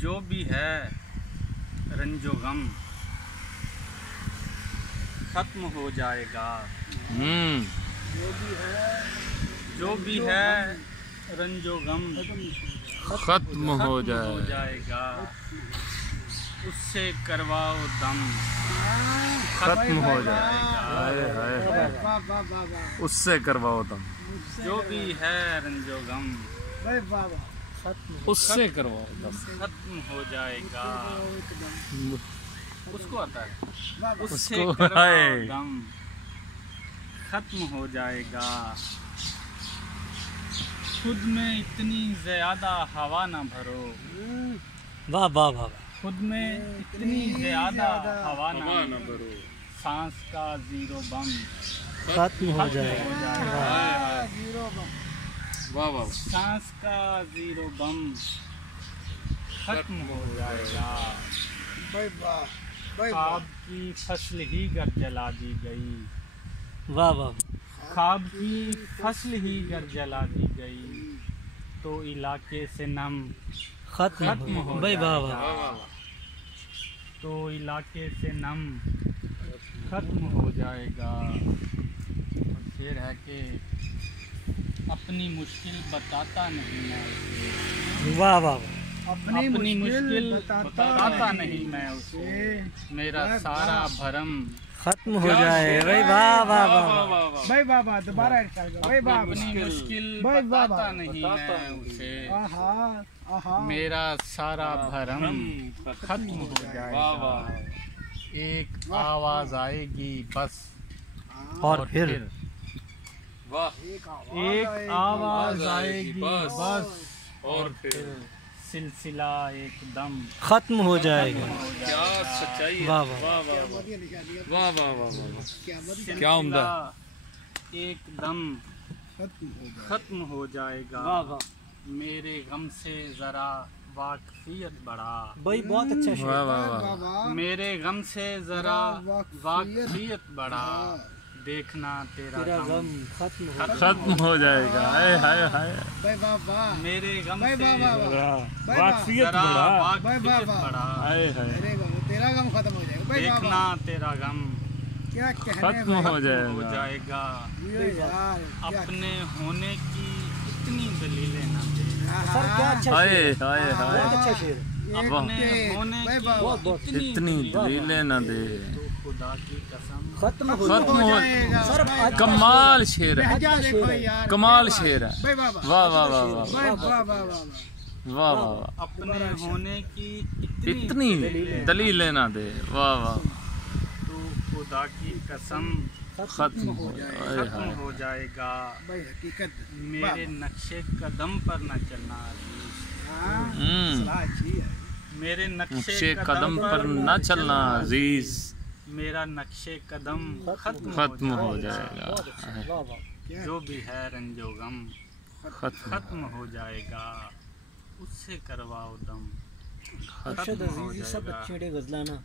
जो भी है रंजो गम खत्म हो जाएगा। जो भी है रंजो गम खत्म हो जाएगा। उससे करवाओ दम खत्म हो जाएगा। उससे करवाओ दम। जो भी है रंजो गम उससे करवाओ दम खत्म हो जाएगा। उसको आता है उससे उसको करवाओ दम खत्म हो जाएगा। खुद में इतनी ज्यादा हवा ना भरो। वाह वाह वाह। खुद में इतनी ज्यादा हवा ना भरो। सांस का जीरो बम खत्म हो जाएगा। वाह वाह। सांस का जीरो बम खत्म हो जाएगा। ख्वाब की फसल ही गर जला दी गई। वाह वाह। ख्वाब की फसल ही गर जला दी गई तो इलाके से नम खत्म हो जाएगा। वाह वाह। तो इलाके से नम खत्म हो जाएगा। और फिर है कि अपनी मुश्किल बताता नहीं मैं उसे। वाह वाह। अपनी मुश्किल बताता नहीं मैं उसे। मेरा सारा भरम खत्म हो जाए। भाई वाह वाह वाह। भाई बाबा दोबारा भाई बाबा। अपनी मुश्किल बताता नहीं मैं उसे। मेरा सारा भरम खत्म हो जाएगा। एक आवाज आएगी बस और फिर एक आवाज आएगी बस और फिर सिलसिला एकदम खत्म हो जाएगा। क्या सच्चाई है। वाह वाह वाह वाह वाह। क्या उम्दा एकदम खत्म हो जाएगा। मेरे गम से जरा वाकफियत बढ़ा। भाई बहुत अच्छा शेर। वाह वाह वाह। मेरे गम से जरा वाकफियत बढ़ा। देखना तेरा गम खत्म हो जाएगा। हाय हाय हाय। मेरे गम से वाकफियत जरा बढ़ा। वाकफियत बढ़ा। हाय हाय। तेरा गम खत्म हो जाएगा। देखना तेरा गम क्या खत्म हो हो जाएगा। जाएगा। यार अपने होने की इतनी दलीलें न दे। सर क्या अच्छा हाय शेर। हाय बहुत हाय। अच्छा शेर। अपने होने बहुत बहुत की इतनी दलीलें न दे। तो खुदा की कसम खत्म हो खत्म हो जाएगा। सर कमाल शेर है। देखो यार कमाल शेर है। भाई बाबा। वाह वाह वाह वाह वाह वाह वाह वाह वाह। अपने होने की इतनी दलीलें ना दे। वाह वाह। तो खुदा की कसम खत्म हो जाएगा। खत्म हो जाएगा। भाई हकीकत मेरे नक्शे कदम पर न चलना। सलाह अच्छी है। मेरे नक्शे कदम पर न चलना अजीज। मेरा नक्शे कदम खत्म हो जाएगा। वाह वाह। जो भी है रंजो गम खत्म हो जाएगा। उससे करवाओ दम अरशद खत्म हो अजीज सब जाएगा। अच्छे गजलाना।